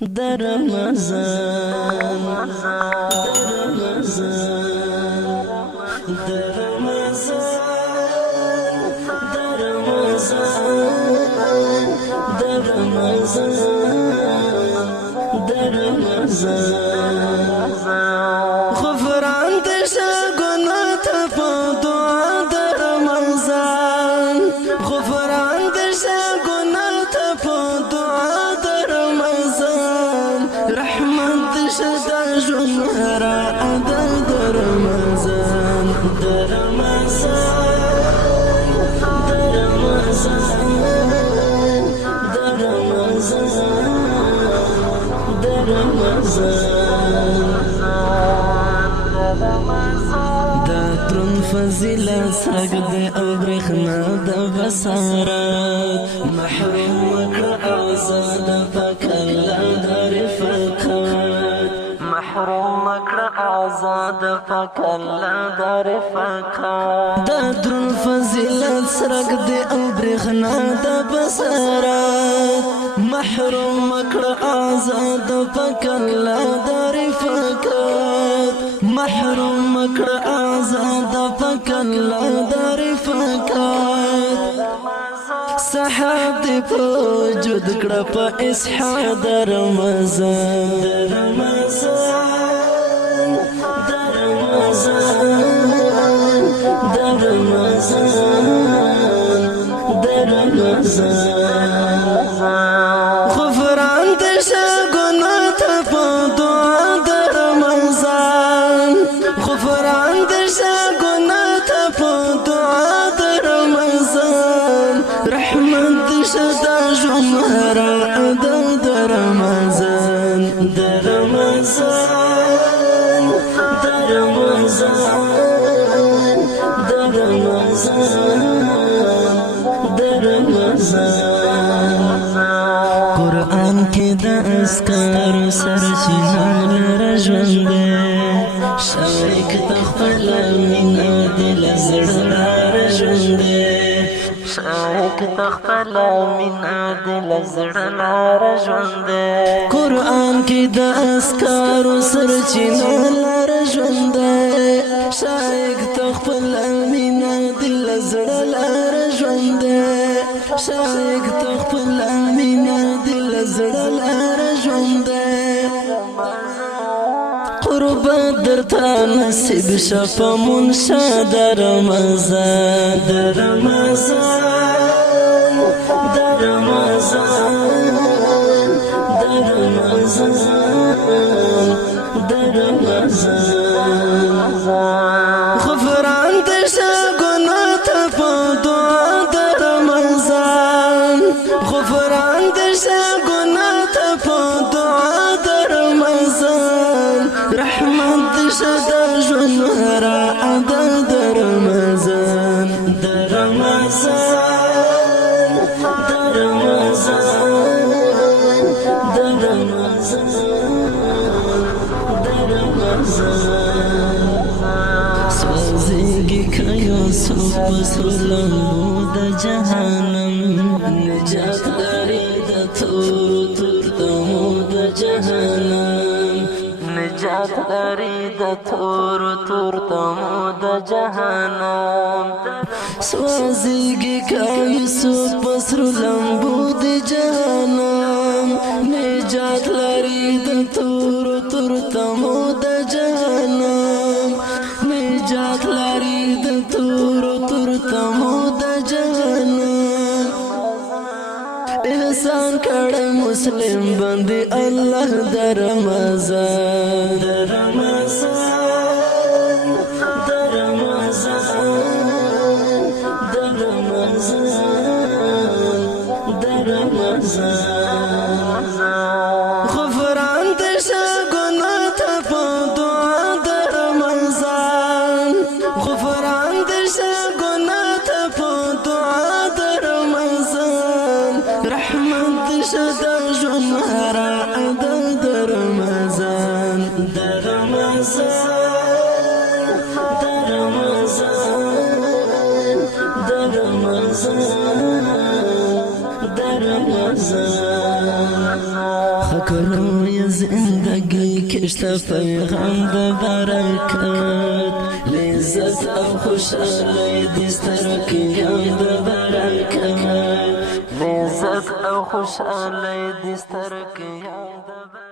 در رمضان غفران دشا گناه تا پا دعا در رمضان غفران دشا گناه تا پا دعا در رمضان رحمت دشا دا جون هرا ادا در رمضان در رمضان در رمضان در رمضان در رمضان دا ترون فضیلت سرک دے او برخنا دا بصارت محروم وکړه آزاد پاک الله دا رفقت محروم وکړه آزاد پاک الله دا رفقت دا ترون فضیلت سرک دے او برخنا دا بصارت محروم وکړه آزاد پاک الله دا رفقت محروم وکړه آزاد پاک الله دا رفقت صحاب دې په وجود کړه په اصحاء د رمضان د رمضان د رمضان د رمضان غفران دې شه ګناه ته په دعا د رمضان غفران دې شه ګناه ته په دعا د رمضان رحمت دې شه دا ژوند هره ادا د رمضان د رمضان د رمضان د رمضان د رمضان قرآن کې د اذکار سرچینه لره ژوند دی شریک تخپل مینا دل زړه لره ژوند دی شریک تخپل مینا دل زړه لره ژوند دی قرآن کې د اذکار سرچینه لره ژوند دی شریک تخپل مینا دل زړه لره ژوند دی شریک تخپل مینا دل زړه لره ژوند دی قربت درته نصیب شفا منشا د رمضان د رمضان د رمضان د رمضان د رمضان غفران دې شه ګناه ته په دعا د رمضان غفران دې شه ګناه ته په دعا د رمضان رحمت دې شه دا ژوند هره ادا د رمضان د رمضان د رمضان د رمضان د رمضان سوزیږي که یوسف په سرو لمبو د جهنم نجات لري د تورو تورتمو د جهنم نجات لري د تورو تورتمو د جهنم سوزیږي که یوسف په سرو لمبو د جهنم نجات لري د تورو تورتمو د جهنم نجات لري د تورو تورتمو د جهنم احسان کړه مسلم باندې الله د رمضان د رمضان د رمضان د رمضان د رمضان غفران دې شه ګناه ته په دعا د رمضان غفران دې شه ګناه ته په دعا د رمضان رحمت دې شه دا ژوند هره ادا د رمضان د رمضان روی زندگی کشت پیغام د برکت لذت او خوشحالی دسترکیان د برکت لذت او خوشحالی دسترکیان د برکت